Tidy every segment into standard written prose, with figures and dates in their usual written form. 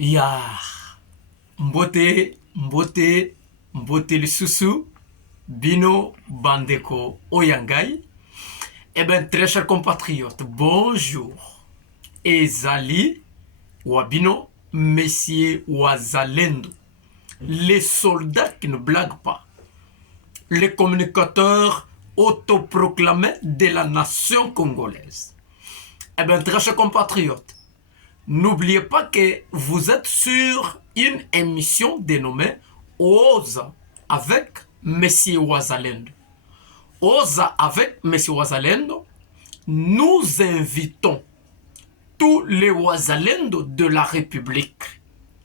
Ya mbote mbote mbote lisusu bino bandeko oyangai. Eh bien, très chers compatriotes, bonjour. Ezali wabino messieurs wazalendo, les soldats qui ne blaguent pas, les communicateurs autoproclamés de la nation congolaise. Eh bien, très chers compatriotes, n'oubliez pas que vous êtes sur une émission dénommée Oza avec Messie Wazalendo. Oza avec Messie Wazalendo, nous invitons tous les Wazalendo de la République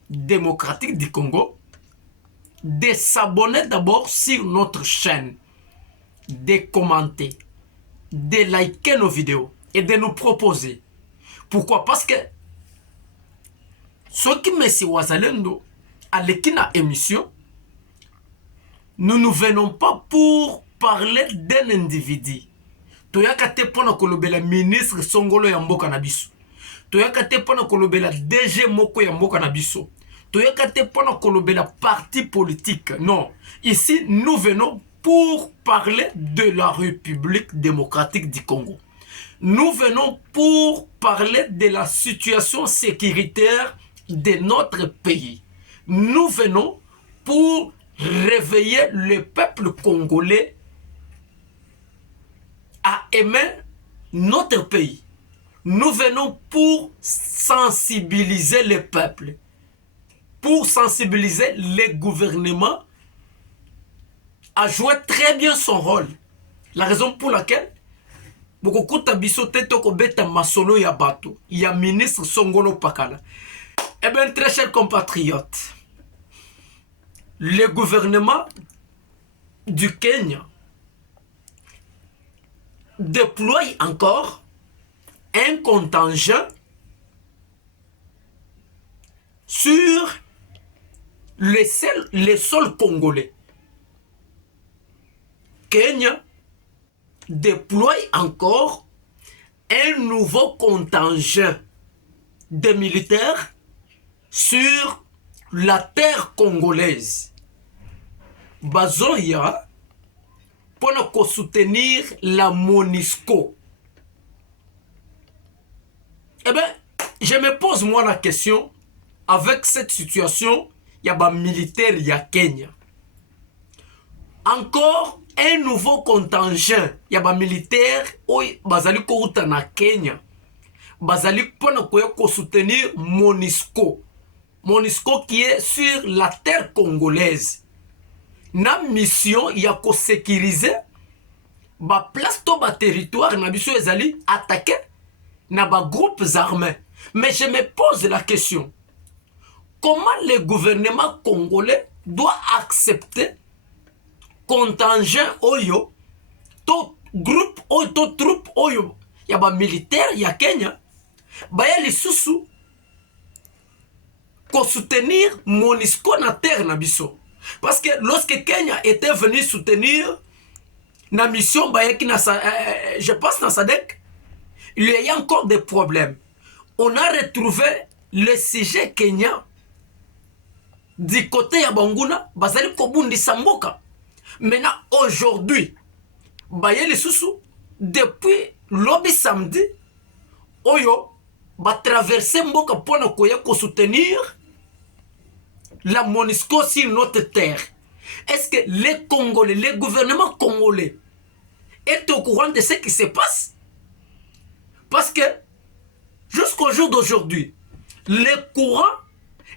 démocratique du Congo de s'abonner d'abord sur notre chaîne, de commenter, de liker nos vidéos et de nous proposer. Pourquoi? Parce que ceux qui Messie Wazalendo à l'équina émission, nous ne venons pas pour parler d'un individu. Toyaka te pona kolobela ministre songolo ya mboka na biso. Toyaka te pona kolobela DG moko ya mboka na biso. Toyaka te pona kolobela parti politique. Non, ici nous venons pour parler de la République démocratique du Congo. Nous venons pour parler de la situation sécuritaire de notre pays. Nous venons pour réveiller le peuple congolais à aimer notre pays. Nous venons pour sensibiliser le peuple, pour sensibiliser le gouvernement à jouer très bien son rôle. La raison pour laquelle Bokokuta biso teto ko beta masolo ya bato, ya ministre Songolo Pakala. Eh bien, très chers compatriotes, le gouvernement du Kenya déploie encore un contingent sur les sols congolais. Kenya déploie encore un nouveau contingent de militaires sur la terre congolaise. Bazoya pour soutenir la MONUSCO. Eh bien, je me pose moi la question, avec cette situation, il y a des militaires, il y a Kenya. Encore un nouveau contingent, il y a des militaires, bazali kouta na Kenya. Bazali pour soutenir MONUSCO. MONUSCO qui est sur la terre congolaise. Na mission ya ko sécuriser ba place to ba territoire na biso ezali attaquer na ba groupes armés. Mais je me pose la question, comment le gouvernement congolais doit accepter contingent oyo to groupe oyo to troupe oyo ya ba militaire ya Kenya ba ya lisusu ko soutenir MONUSCO na terre na biso? Parce que lorsque Kenya était venu soutenir la mission, je pense dans SADC, il y a encore des problèmes. On a retrouvé le sujet kenyan du côté de Banguna, Bazali Kobundi Samboka. Maintenant, aujourd'hui, Bayeli Soussou, depuis lobby samedi, Oyo, va traverser Mboka pour soutenir la MONUSCO sur notre terre. Est-ce que les Congolais, le gouvernement congolais est au courant de ce qui se passe? Parce que jusqu'au jour d'aujourd'hui, le courant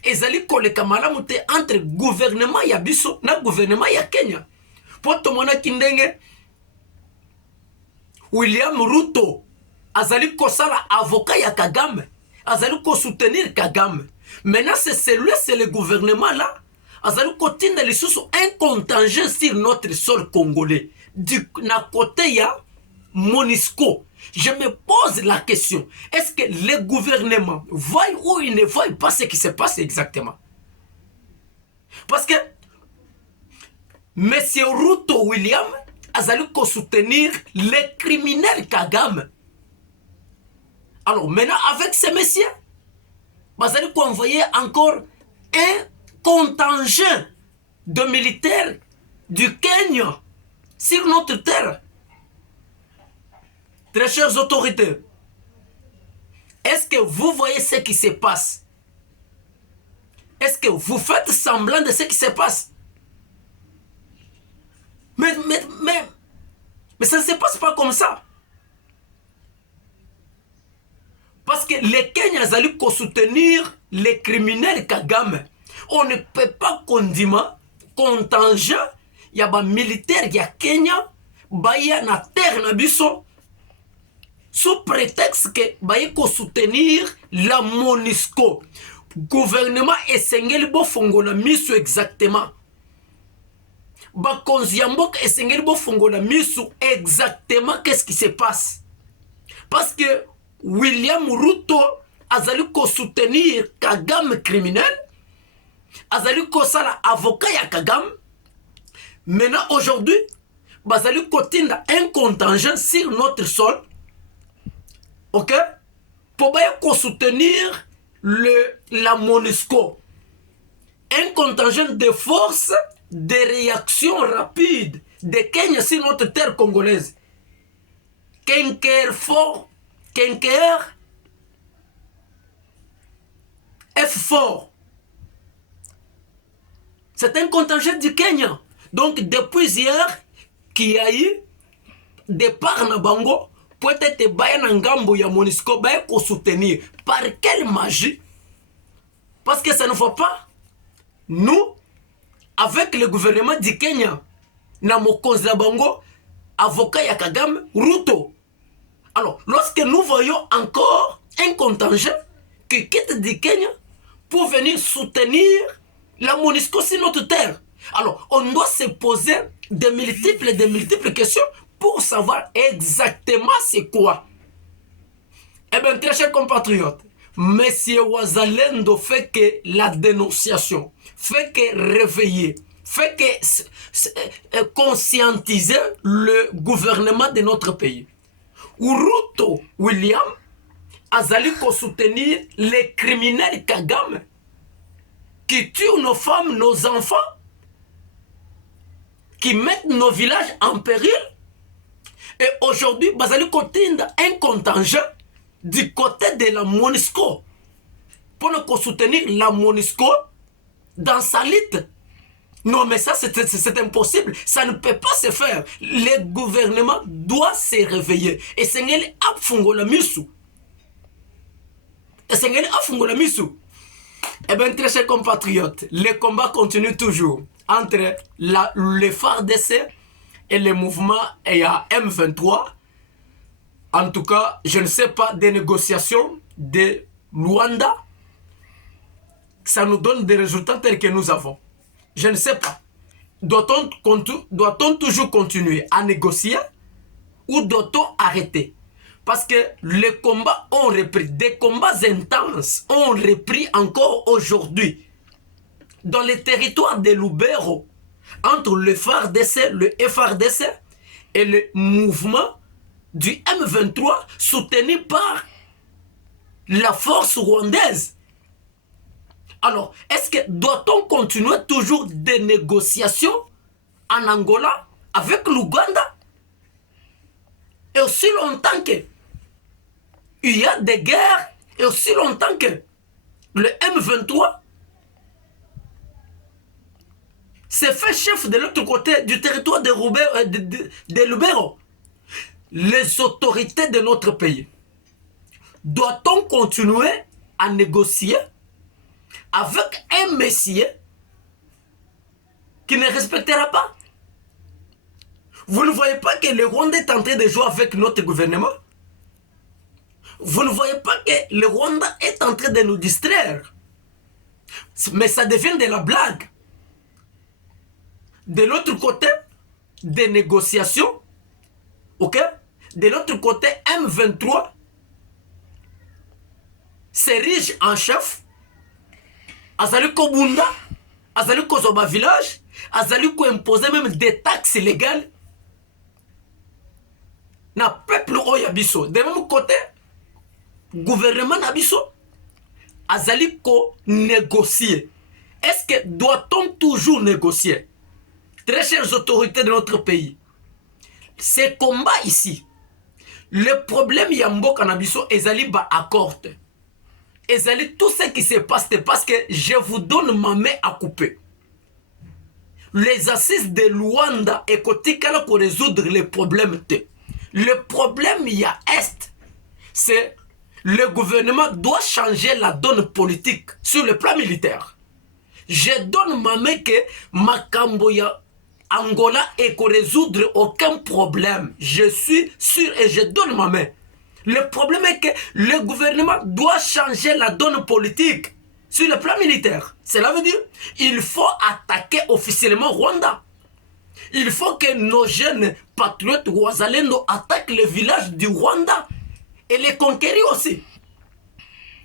est allé coller entre gouvernement Yabiso et gouvernement ya Kenya. Pour tout le monde qui ndenge William Ruto azali kosala avocat ya Kagame, azali ko soutenir Kagame. Maintenant, c'est le gouvernement là. Azali kotinda lisusu un contingent sur notre sol congolais. Na côté ya MONUSCO. Je me pose la question, est-ce que le gouvernement voit ou il ne voit pas ce qui se passe exactement? Parce que M. Ruto William azali ko soutenir les criminels Kagame. Alors maintenant, avec ces messieurs, bazali envoyer encore un contingent de militaires du Kenya sur notre terre. Très chères autorités, est-ce que vous voyez ce qui se passe? Est-ce que vous faites semblant de ce qui se passe? Mais ça ne se passe pas comme ça. Parce que les Kenyans allaient soutenir les criminels Kagame. On ne peut pas contingent, il y a des militaires, il y a Kenya, il y a na terre na biso, sous prétexte que il faut soutenir la MONUSCO. Gouvernement essengeli bo fongola miso exactement. Bakonzi ya mboka essengeli bo fongola miso exactement qu'est-ce qui se passe. Parce que William Ruto azali ko soutenir Kagame criminel, azali ko sala avocat ya Kagame. Maintenant aujourd'hui, bazali ko tinda un contingent sur notre sol. OK? Pour ko soutenir la MONUSCO. Un contingent de forces de réaction rapide de Kenya sur notre terre congolaise. Kenker fort, Kenker F fort. C'est un contingent du Kenya. Donc depuis hier, qu'il y a eu départ na bango, peut-être baya na ngambo ya MONUSCO baya ko soutenir. Par quelle magie? Parce que ça ne faut pas. Nous, avec le gouvernement du Kenya, na mokonzi na bango, avocat ya Kagame, Ruto. Alors, lorsque nous voyons encore un contingent qui quitte du Kenya pour venir soutenir la MONUSCO sur notre terre, alors on doit se poser de multiples questions pour savoir exactement c'est quoi. Eh bien, très chers compatriotes, Monsieur Wazalendo fait que la dénonciation, fait que réveiller, fait que conscientiser le gouvernement de notre pays. Ruto William azali ko soutenir les criminels Kagame qui tuent nos femmes, nos enfants, qui mettent nos villages en péril. Et aujourd'hui, bazali ko tinda un contingent du côté de la MONUSCO pour nous soutenir la MONUSCO dans sa lutte. Non, mais ça, c'est impossible. Ça ne peut pas se faire. Le gouvernement doit se réveiller. Et c'est la misu. Eh bien, très chers compatriotes, le combat continue toujours entre le FARDC et le mouvement M23. En tout cas, je ne sais pas, des négociations de Luanda, ça nous donne des résultats tels que nous avons. Je ne sais pas. Doit-on toujours continuer à négocier ou doit-on arrêter? Parce que les combats ont repris, des combats intenses ont repris encore aujourd'hui dans les territoires de Lubero, entre le FARDC et le mouvement du M23 soutenu par la force rwandaise. Alors, est-ce que doit-on continuer toujours des négociations en Angola avec l'Ouganda? Et aussi longtemps que il y a des guerres, et aussi longtemps que le M23 s'est fait chef de l'autre côté du territoire de Lubero, les autorités de notre pays, doit-on continuer à négocier avec un messier qui ne respectera pas? Vous ne voyez pas que le Rwanda est en train de jouer avec notre gouvernement? Vous ne voyez pas que le Rwanda est en train de nous distraire? Mais ça devient de la blague. De l'autre côté, des négociations, ok? De l'autre côté, M23 s'érige en chef. Azali ko bunda, azali ko zoba village, azali ko imposer même des taxes légales na peuple oya biso. De même côté, gouvernement na biso azali ko négocier. Est-ce que doit-on toujours négocier? Très chères autorités de notre pays, ces combats ici, le problème Yambo Kanabiso ezali ba accorde. Ezali tout ce qui se passe, c'est parce que je vous donne ma main à couper. Les assises de Luanda et Kotikala pour résoudre les problèmes. Le problème il y a est, c'est le gouvernement doit changer la donne politique sur le plan militaire. Je donne ma main que Makamboya Angola et qu'on résoudre aucun problème. Je suis sûr et je donne ma main. Le problème est que le gouvernement doit changer la donne politique sur le plan militaire. Cela veut dire qu'il faut attaquer officiellement Rwanda. Il faut que nos jeunes patriotes Ouazalendo attaquent les villages du Rwanda et les conquérir aussi.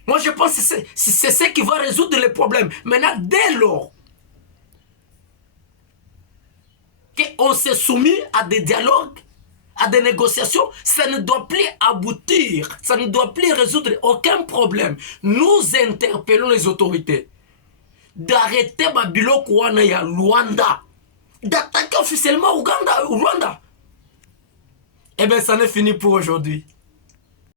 Moi, je pense que c'est ce qui va résoudre les problèmes. Maintenant, dès lors qu'on s'est soumis à des dialogues, à des négociations, ça ne doit plus aboutir, ça ne doit plus résoudre aucun problème. Nous interpellons les autorités d'arrêter Babilo Kouanaya, Luanda, d'attaquer officiellement Rwanda. Eh bien, ça n'est fini pour aujourd'hui.